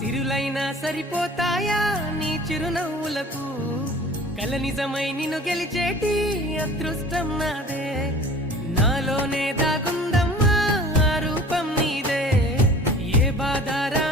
సిరులైనా సరిపోతాయా నీ చిరునవ్వులకు? కల నిజమై నిన్ను గెలిచేటి అదృష్టం నాదే. నాలోనే దాగుందమ్మా ఆ రూపం నీదే. ఏ బాధారా